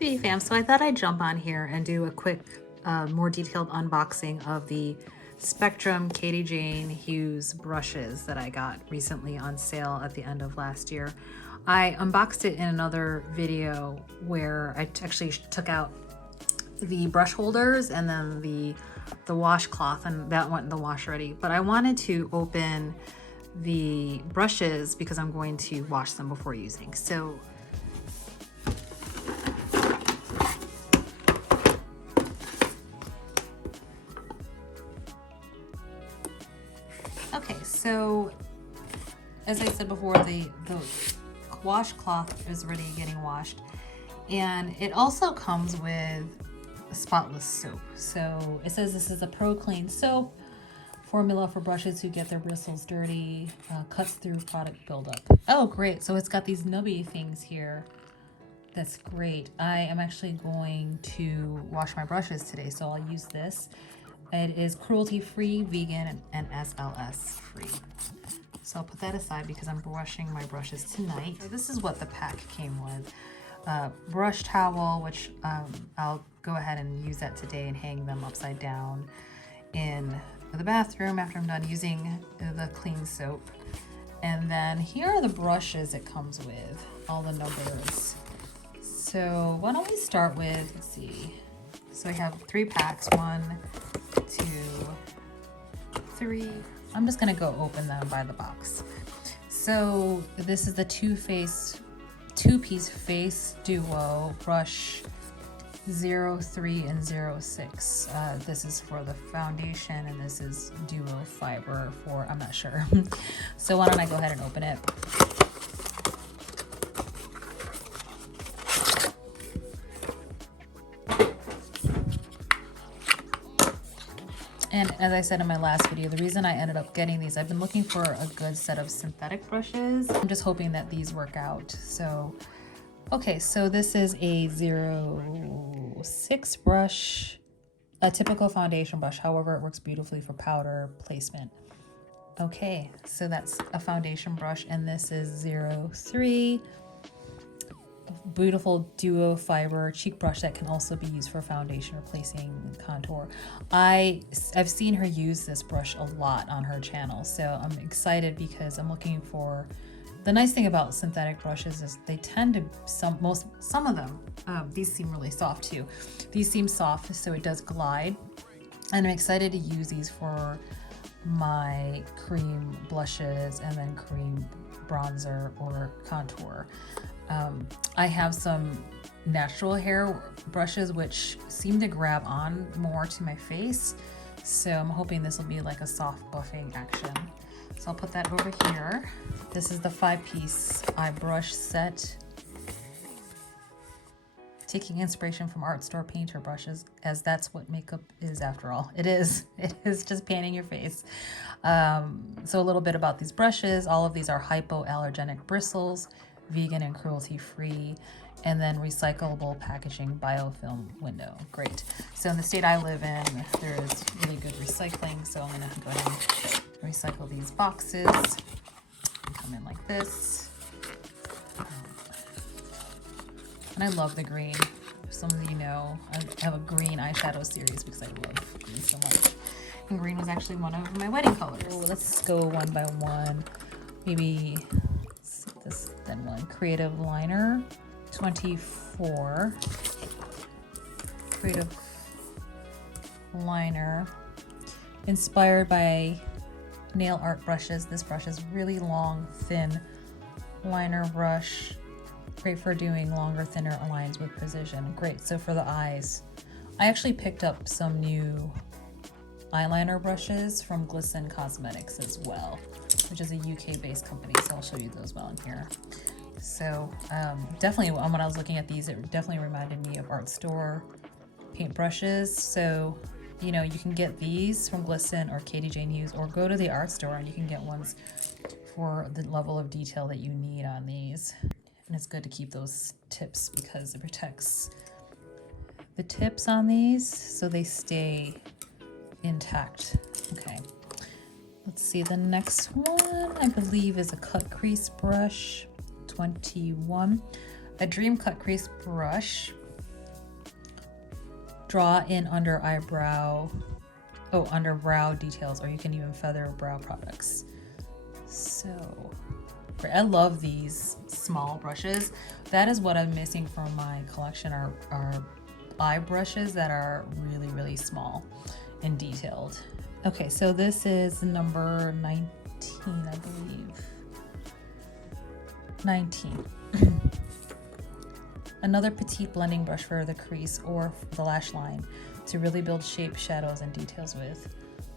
Hey fam, so I thought I'd jump on here and do a quick, more detailed unboxing of the Spectrum Katie Jane Hughes brushes that I got recently on sale at the end of last year. I unboxed it in another video where I actually took out the brush holders and then the washcloth, and that went in the wash already. But I wanted to open the brushes because I'm going to wash them before using. So okay, so as I said before, the washcloth is already getting washed, and it also comes with a spotless soap. So it says this is a pro clean soap formula for brushes who get their bristles dirty, cuts through product buildup. Oh great, so it's got these nubby things here. That's great. I am actually going to wash my brushes today, so I'll use this. It is cruelty-free, vegan, and SLS free. So I'll put that aside because I'm washing my brushes tonight. So this is what the pack came with. Brush towel, which I'll go ahead and use that today and hang them upside down in the bathroom after I'm done using the clean soap. And then here are the brushes it comes with, all the numbers. So why don't we start with, let's see. So I have 3 packs, 1, 2, 3. I'm just gonna go open them by the box. So this is the two-piece face duo brush 03 and 06. This is for the foundation and this is duo fiber for, I'm not sure. So why don't I go ahead and open it. And as I said in my last video, the reason I ended up getting these, I've been looking for a good set of synthetic brushes. I'm just hoping that these work out. So, okay, so this is a 06 brush, a typical foundation brush. However, it works beautifully for powder placement. Okay, so that's a foundation brush, and this is 03. Beautiful duo fiber cheek brush that can also be used for foundation replacing contour. I've seen her use this brush a lot on her channel, so I'm excited because I'm looking for, the nice thing about synthetic brushes is they tend to, some of them, these seem really soft too. These seem soft, so it does glide, and I'm excited to use these for my cream blushes and then cream bronzer or contour. I have some natural hair brushes which seem to grab on more to my face, so I'm hoping this will be like a soft buffing action. So I'll put that over here. This is the 5-piece eye brush set, taking inspiration from art store painter brushes, as that's what makeup is after all. It is just painting your face. So a little bit about these brushes. All of these are hypoallergenic bristles, vegan and cruelty-free, and then recyclable packaging, biofilm window. Great. So in the state I live in, there is really good recycling, so I'm gonna go ahead and recycle these boxes. They come in like this. And I love the green. Some of you know, I have a green eyeshadow series because I love green so much. And green was actually one of my wedding colors. So let's go one by one. Maybe this, then one. Creative liner 24. Creative liner inspired by nail art brushes. This brush is really long, thin liner brush. Great for doing longer, thinner lines with precision. Great. So for the eyes, I actually picked up some new eyeliner brushes from Glisten Cosmetics as well, which is a UK-based company, so I'll show you those while I'm here. So definitely when I was looking at these, it definitely reminded me of art store paint brushes. So, you know, you can get these from Glisten or Katie Jane Hughes, or go to the art store and you can get ones for the level of detail that you need on these. And it's good to keep those tips because it protects the tips on these so they stay intact. Okay, let's see, the next one I believe is a cut crease brush 21, a dream cut crease brush draw in under eyebrow, under brow details, or you can even feather brow products. So great. I love these small brushes. That is what I'm missing from my collection are eye brushes that are really, really small and detailed. Okay, so this is number 19, I believe. 19. Another petite blending brush for the crease or the lash line to really build shape, shadows, and details with.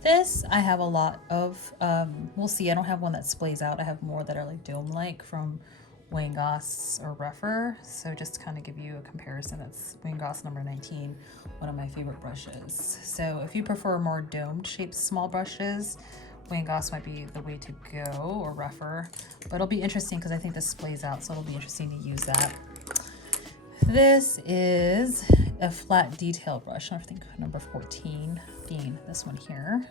This I have a lot of. We'll see. I don't have one that splays out. I have more that are like dome-like from Wayne Goss or Reffer. So just to kind of give you a comparison, that's Wayne Goss number 19, one of my favorite brushes. So if you prefer more domed shaped small brushes, Wayne Goss might be the way to go, or Reffer. But it'll be interesting because I think this splays out, so it'll be interesting to use that. This is a flat detail brush. I think number 14 being this one here.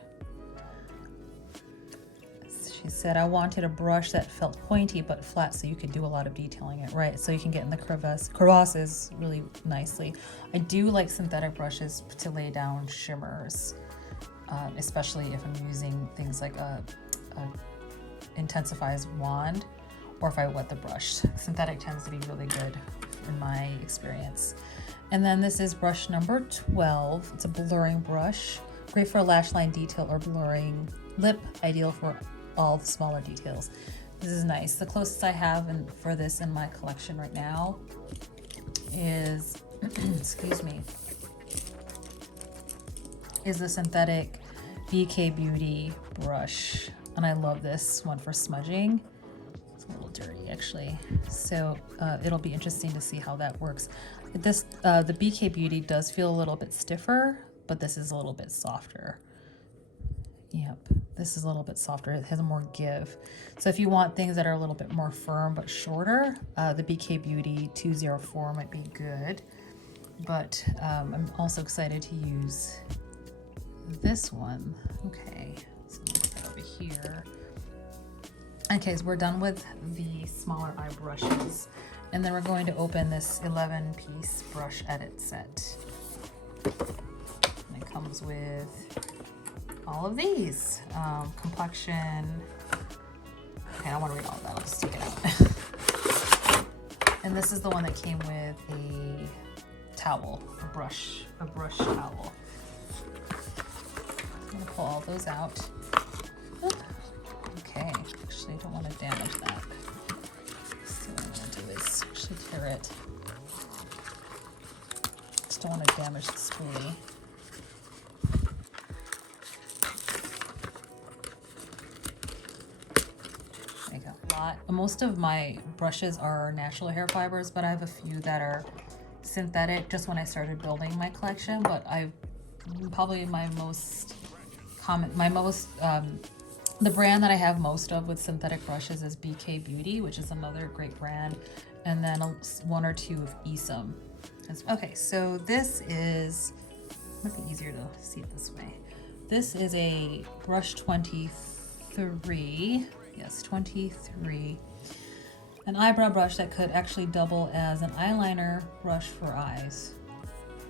She said, I wanted a brush that felt pointy but flat so you could do a lot of detailing it, right? So you can get in the crevasses really nicely. I do like synthetic brushes to lay down shimmers, especially if I'm using things like a intensifies wand, or if I wet the brush. Synthetic tends to be really good in my experience. And then this is brush number 12. It's a blurring brush, great for a lash line detail or blurring lip, ideal for all the smaller details. This is nice. The closest I have for this in my collection right now is, excuse me, is the synthetic BK Beauty brush. And I love this one for smudging. It's a little dirty actually. So it'll be interesting to see how that works. This, the BK Beauty does feel a little bit stiffer, but this is a little bit softer. Yep, this is a little bit softer. It has more give. So if you want things that are a little bit more firm but shorter, the BK Beauty 204 might be good. But I'm also excited to use this one. Okay, so let's put that over here. Okay, so we're done with the smaller eye brushes. And then we're going to open this 11-piece brush edit set. And it comes with all of these. Complexion. Okay, I don't want to read all of that. I'll just take it out. And this is the one that came with a towel, a brush towel. I'm going to pull all those out. Okay, actually I don't want to damage that. So what I'm going to do is actually tear it. Just don't want to damage the spoolie. There you go. Most of my brushes are natural hair fibers, but I have a few that are synthetic just when I started building my collection. But I've probably the brand that I have most of with synthetic brushes is BK Beauty, which is another great brand, and then one or two of Esom. Okay, so this is, might be easier to see it this way. This is a brush 23, yes, 23, an eyebrow brush that could actually double as an eyeliner brush for eyes.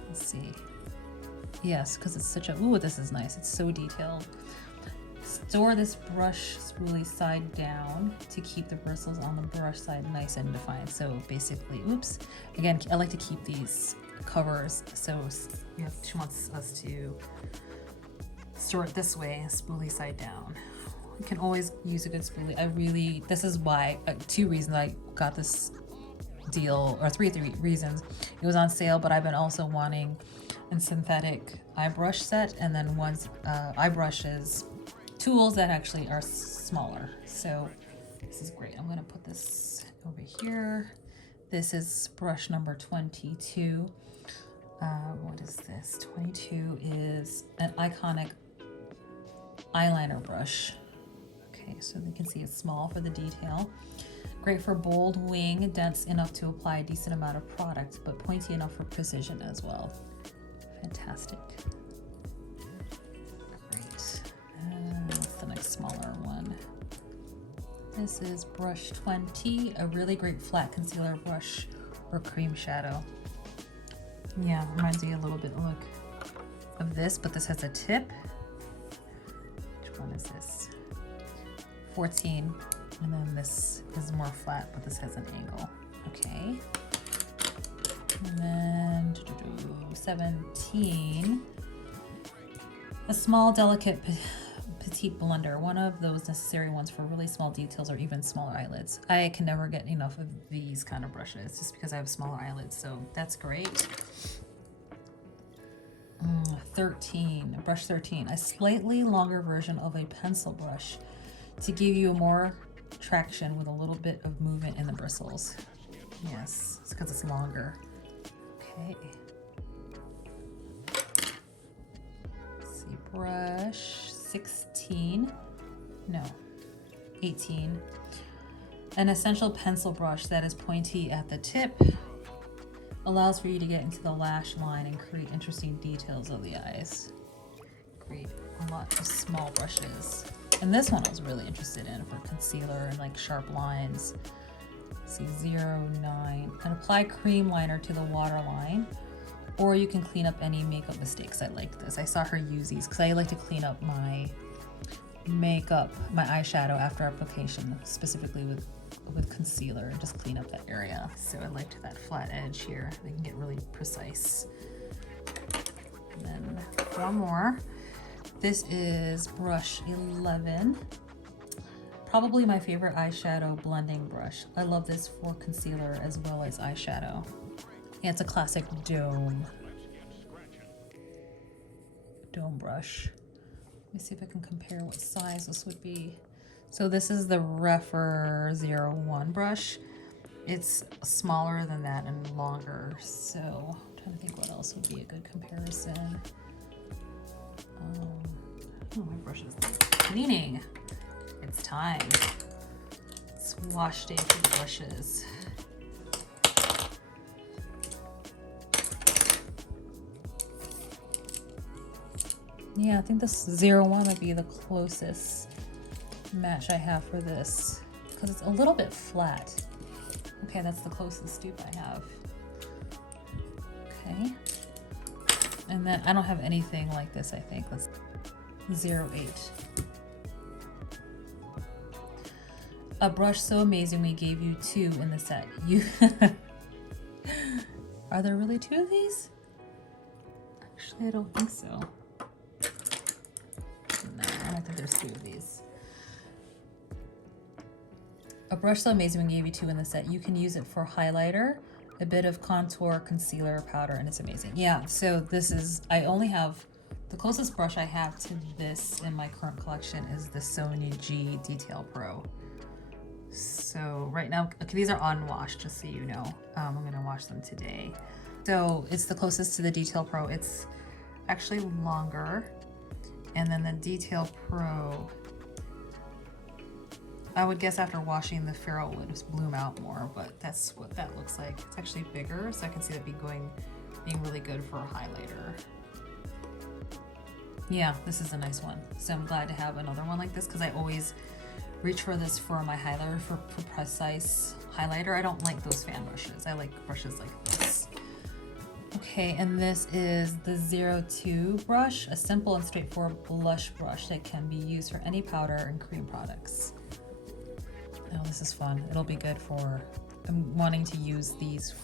Let's see. Yes, because it's such a, ooh, this is nice. It's so detailed. Store this brush spoolie side down to keep the bristles on the brush side nice and defined. So basically, oops, again, I like to keep these covers. So she wants us to store it this way, spoolie side down. You can always use a good spoolie. This is why, 2 reasons I got this deal, or three reasons. It was on sale, but I've been also wanting a synthetic eye brush set, and then eye brushes, tools that actually are smaller. So this is great. I'm going to put this over here. This is brush number 22. What is this? 22 is an iconic eyeliner brush. Okay, so you can see it's small for the detail. Great for bold wing, dense enough to apply a decent amount of product, but pointy enough for precision as well. Fantastic. Great. What's the next smaller one? This is brush 20, a really great flat concealer brush or cream shadow. Yeah, reminds me a little bit, look, of this, but this has a tip. Which one is this? 14. And then this is more flat, but this has an angle. Okay. And then 17. A small, delicate, petite blender. One of those necessary ones for really small details or even smaller eyelids. I can never get enough of these kind of brushes just because I have smaller eyelids, so that's great. 13, brush 13. A slightly longer version of a pencil brush to give you more traction with a little bit of movement in the bristles. Yes, it's because it's longer. Okay. Let's see, brush 16. No, 18. An essential pencil brush that is pointy at the tip. Allows for you to get into the lash line and create interesting details of the eyes. Great, a lot of small brushes. And this one I was really interested in for concealer and like sharp lines. Let's see, 09. And apply cream liner to the waterline, or you can clean up any makeup mistakes. I like this. I saw her use these because I like to clean up my makeup, my eyeshadow after application, specifically with concealer, and just clean up that area. So I liked that flat edge here. They can get really precise. And then one more. This is brush 11. Probably my favorite eyeshadow blending brush. I love this for concealer as well as eyeshadow. And it's a classic dome brush. Let me see if I can compare what size this would be. So this is the Refer 01 brush. It's smaller than that and longer. So I'm trying to think what else would be a good comparison. Oh, my brush is cleaning. It's time. It's wash day for the brushes. Yeah, I think this 01 would be the closest match I have for this because it's a little bit flat. Okay, that's the closest dupe I have. Okay. And then I don't have anything like this, I think. Let's 08. A brush so amazing we gave you 2 in the set. You Are there really 2 of these? Actually, I don't think so. No, I don't think there's 2 of these. A brush so amazing we gave you 2 in the set. You can use it for highlighter, a bit of contour, concealer, powder, and it's amazing. Yeah, so this is, I only have, the closest brush I have to this in my current collection is the Sony G Detail Pro. So right now, okay, these are unwashed, just so you know. I'm gonna wash them today. So it's the closest to the Detail Pro. It's actually longer. And then the Detail Pro, I would guess after washing the ferrule would just bloom out more, but that's what that looks like. It's actually bigger, so I can see that being really good for a highlighter. Yeah, this is a nice one. So I'm glad to have another one like this because I always reach for this for my highlighter, for precise highlighter. I don't like those fan brushes. I like brushes like this. Okay, and this is the 02 brush, a simple and straightforward blush brush that can be used for any powder and cream products. Oh, this is fun. It'll be good for, I'm wanting to use these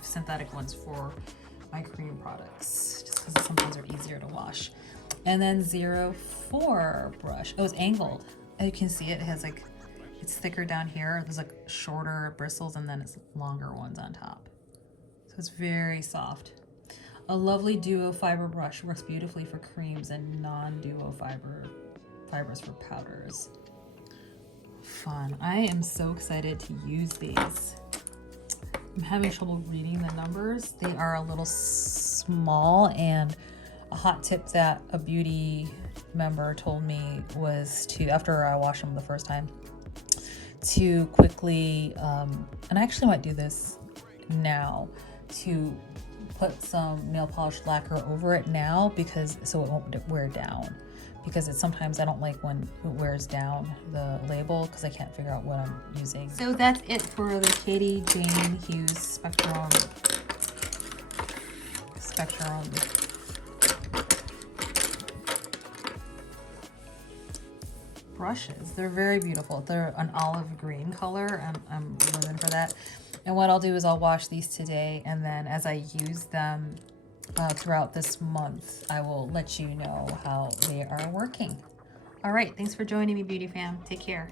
synthetic ones for my cream products, just because sometimes they're easier to wash. And then 04 brush. Oh, it's angled. You can see it has like, it's thicker down here. There's like shorter bristles and then it's longer ones on top. So it's very soft. A lovely duo fiber brush works beautifully for creams and non-duo fibers for powders. Fun. I am so excited to use these. I'm having trouble reading the numbers. They are a little small, and a hot tip that a beauty member told me was to, after I washed them the first time, to quickly, and I actually might do this now, to put some nail polish lacquer over it now, because so it won't wear down. Because it's sometimes I don't like when it wears down the label because I can't figure out what I'm using. So that's it for the Katie Jane Hughes Spectrum brushes. They're very beautiful. They're an olive green color. I'm living for that. And what I'll do is I'll wash these today, and then as I use them throughout this month, I will let you know how they are working. All right, thanks for joining me, Beauty Fam. Take care.